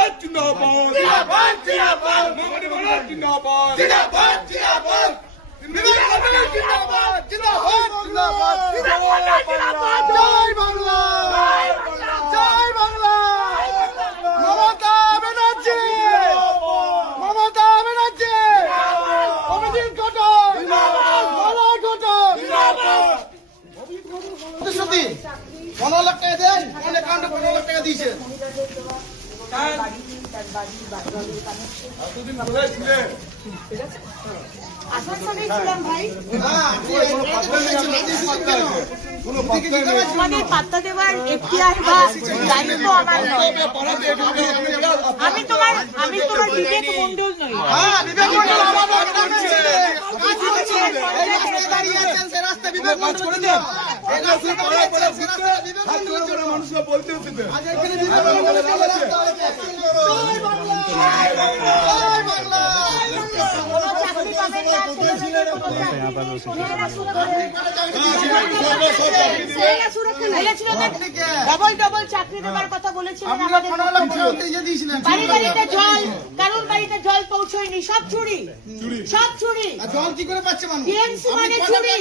भारत जिंदाबाद जिंदाबाद जिंदाबाद मोदी भारत जिंदाबाद जिंदाबाद जिंदाबाद जिंदाबाद जिंदाबाद जिंदाबाद जिंदाबाद जय बांग्ला जय बांग्ला ममता बनर्जी ममता बनर्जी অভিজিৎ ঘটক মলয় ঘটক সত্যি 15 লাখ টাকা দেন কোন অ্যাকাউন্টে 15 লাখ টাকা দিয়েছে আসানসোলে ছিলাম ভাই আমাদের পাত্তা দেওয়ার এখতিয়ার বা দায়িত্ব আমার নয়। আমি তোমার বিবেক মন্ডল নই। বিবেক মন্ডল আমাদের বিবেক মন্ডল করে দিও মানুষকে বলতে হচ্ছে ডবল চাকরি দেওয়ার কথা বলেছিলেন বাড়ি বাড়িতে জল কারোর বাড়িতে জল পৌঁছয়নি সব চুরি জল কি করে পাচ্ছে মানুষ টিএমসি মানে চুরি